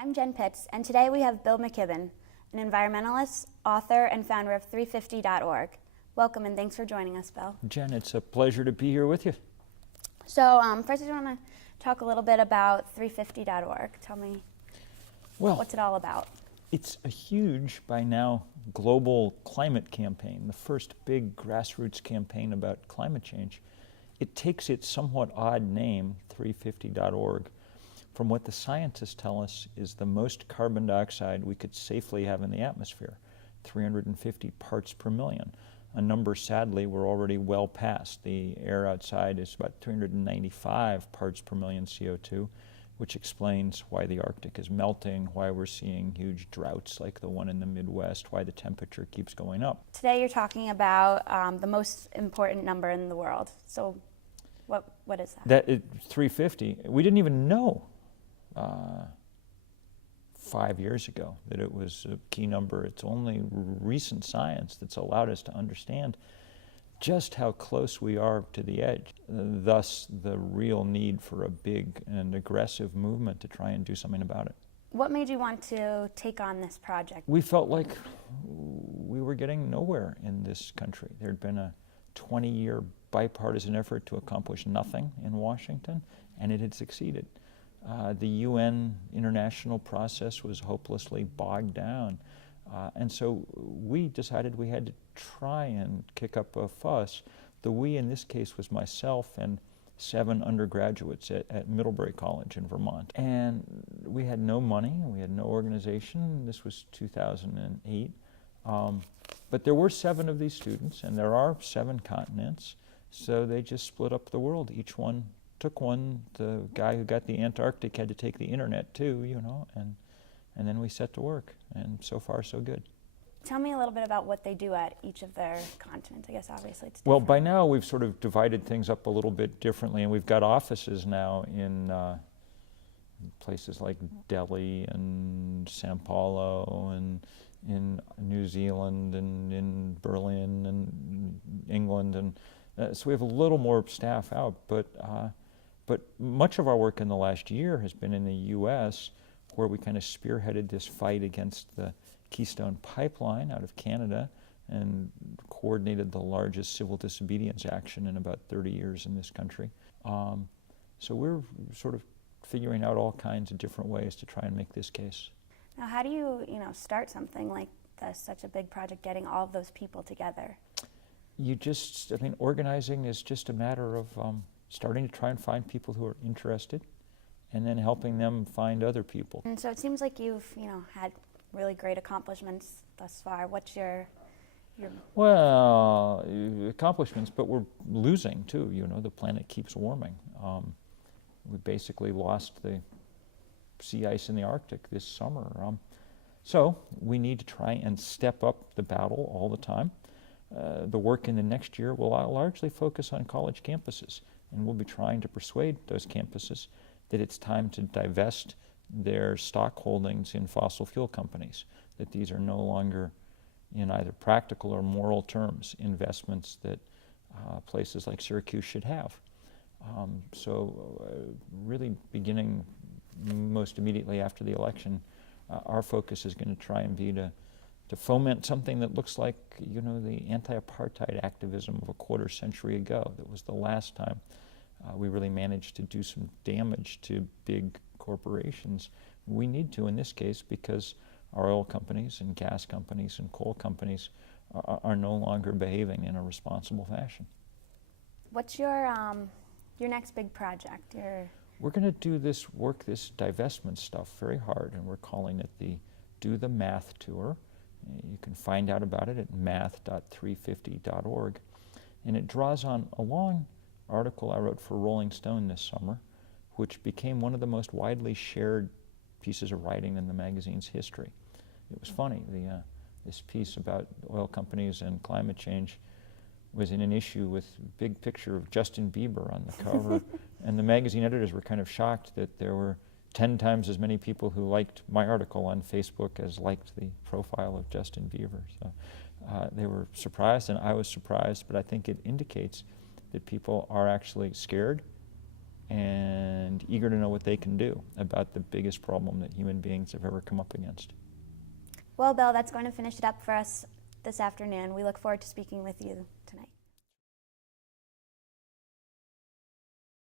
I'm Jen Pitts, and today we have Bill McKibben, an environmentalist, author, and founder of 350.org. Welcome and thanks for joining us, Bill. Jen, it's a pleasure to be here with you. So first I want to talk a little bit about 350.org. Tell me, what's it all about? It's a huge, by now, global climate campaign, the first big grassroots campaign about climate change. It takes its somewhat odd name, 350.org, from what the scientists tell us is the most carbon dioxide we could safely have in the atmosphere, 350 parts per million. A number, sadly, we're already well past. The air outside is about 395 parts per million CO2, which explains why the Arctic is melting, why we're seeing huge droughts like the one in the Midwest, why the temperature keeps going up. Today you're talking about the most important number in the world. So what is that? That 350. We didn't even know 5 years ago that it was a key number. It's only recent science that's allowed us to understand just how close we are to the edge. Thus, the real need for a big and aggressive movement to try and do something about it. What made you want to take on this project? We felt like we were getting nowhere in this country. There had been a 20-year bipartisan effort to accomplish nothing in Washington, and it had succeeded. The UN international process was hopelessly bogged down. And so we decided we had to try and kick up a fuss. The we in this case was myself and 7 undergraduates at Middlebury College in Vermont. And we had no money, we had no organization. This was 2008. But there were 7 of these students, and there are 7 continents. So they just split up the world. Each one took one. The guy who got the Antarctic had to take the internet too, you know, and then we set to work, and so far so good. Tell me a little bit about what they do at each of their continents. I guess obviously it's different. Well, by now we've sort of divided things up a little bit differently, and we've got offices now in places like Delhi and Sao Paulo and in New Zealand and in Berlin and England, and so we have a little more staff out, but much of our work in the last year has been in the U.S., where we kind of spearheaded this fight against the Keystone Pipeline out of Canada and coordinated the largest civil disobedience action in about 30 years in this country. So we're sort of figuring out all kinds of different ways to try and make this case. Now, how do you start something like this, such a big project, getting all of those people together? Organizing is just a matter of starting to try and find people who are interested, and then helping them find other people. And so it seems like you've, had really great accomplishments thus far. What's your... Well, accomplishments, but we're losing too, the planet keeps warming. We basically lost the sea ice in the Arctic this summer. So we need to try and step up the battle all the time. The work in the next year will largely focus on college campuses, and we'll be trying to persuade those campuses that it's time to divest their stock holdings in fossil fuel companies, that these are no longer, in either practical or moral terms, investments that places like Syracuse should have. Really beginning most immediately after the election, our focus is going to try and be to foment something that looks like, the anti-apartheid activism of a quarter century ago. That was the last time we really managed to do some damage to big corporations. We need to in this case because our oil companies and gas companies and coal companies are no longer behaving in a responsible fashion. What's your next big project? We're going to do this divestment stuff very hard, and we're calling it the Do the Math Tour. You can find out about it at math.350.org. And it draws on a long article I wrote for Rolling Stone this summer, which became one of the most widely shared pieces of writing in the magazine's history. It was funny, this piece about oil companies and climate change was in an issue with a big picture of Justin Bieber on the cover, and the magazine editors were kind of shocked that there were 10 times as many people who liked my article on Facebook as liked the profile of Justin Bieber. So they were surprised, and I was surprised, but I think it indicates that people are actually scared and eager to know what they can do about the biggest problem that human beings have ever come up against. Well, Bill, that's going to finish it up for us this afternoon. We look forward to speaking with you tonight.